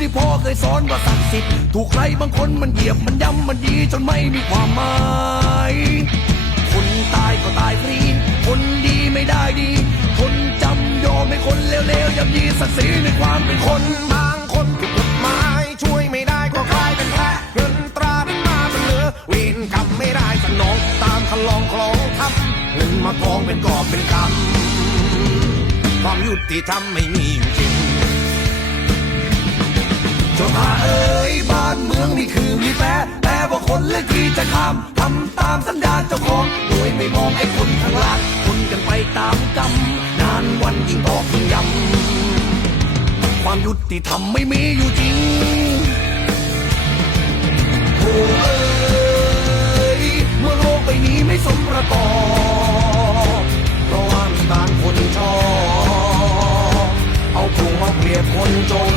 ที่พ่อเคยสอนว่าศักดิ์สิทธิ์ถูกใครบางคนมันเหยียบมันย้ำมันยีจนไม่มีความหมายคนตายก็ตายฟรี คนดีไม่ได้ดี คนจำยอมให้คนเลวๆย่ำยีศักดิ์ศรีในความเป็นคนบางคนผิดกฎหมายช่วยไม่ได้ก็กลายเป็นแพ้เงินตรานั้นมาเป็นเหลือเวรกรรมไม่ได้สนองตามคันลองคลองทำเงินมากองเป็นกอบเป็นกำความยุติธรรมไม่มีอยู่ จริงเจ้าข้าเอ้ยบ้านเมืองนี่คือมีแปรแต่ว่าคนเลือกที่จะข้ามทำตามสัญญาเจ้าของโดยไม่มองไอ้คนข้างล่างคนกันไปตามกรรมนานวันยิ่งตอกยิ่งย้ำความยุติธรรมไม่มีอยู่จริงโอ้เอ้ยเมื่อโลกใบนี้ไม่สมประกอบเพราะว่ามีบางคนชอบเอาพวงมาเปรียบคนจน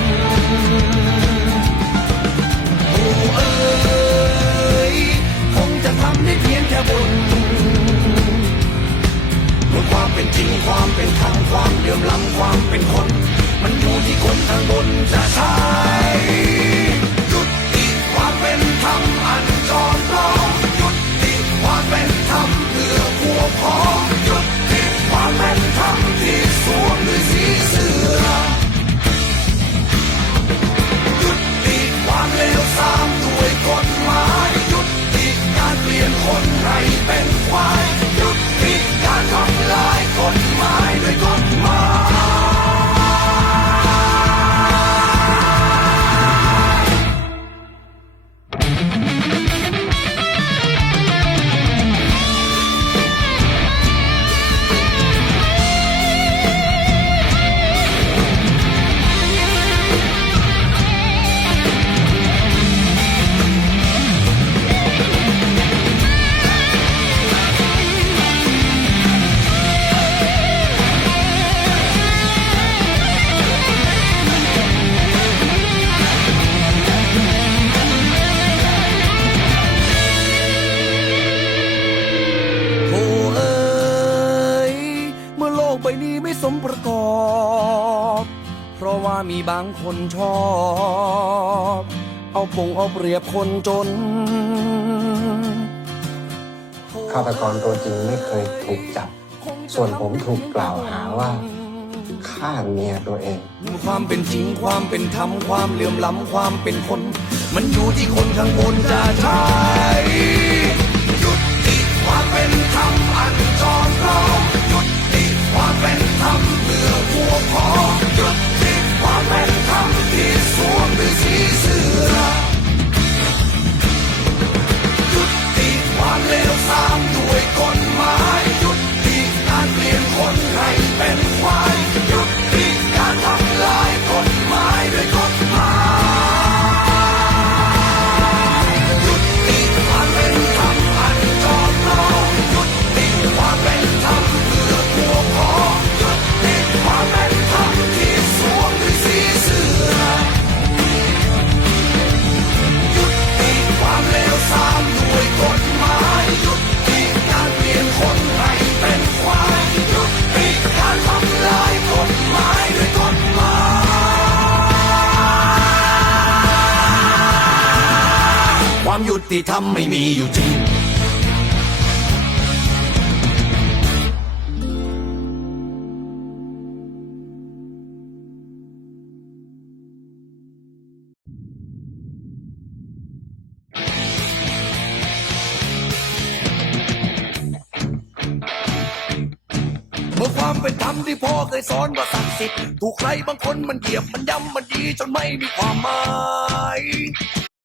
ความเลื่อมล้ำความเป็นคน มันอยู่ที่คนข้างบน ว่ามีบางคนชอบ เอาปงเอาเปรียบคนจนฆาตกรตัวจริงไม่เคยถูกจับ ส่วนผมถูกกล่าวหาว่าฆ่าเมียตัวเอง ความเป็นจริงความเป็นธรรมความเหลื่อมล้ำความเป็นคน มันอยู่ที่คนข้างบนจะใช้ยุติความเป็นธรรมอัน ติธรรมไม่มีอยู่จริงเมื่อความเป็นธรรมที่พ่อเคยสอนว่าศักดิ์สิทธิ์ถูกใครบางคนมันเหยียบมันย้ำมันยีจนไม่มีความหมาย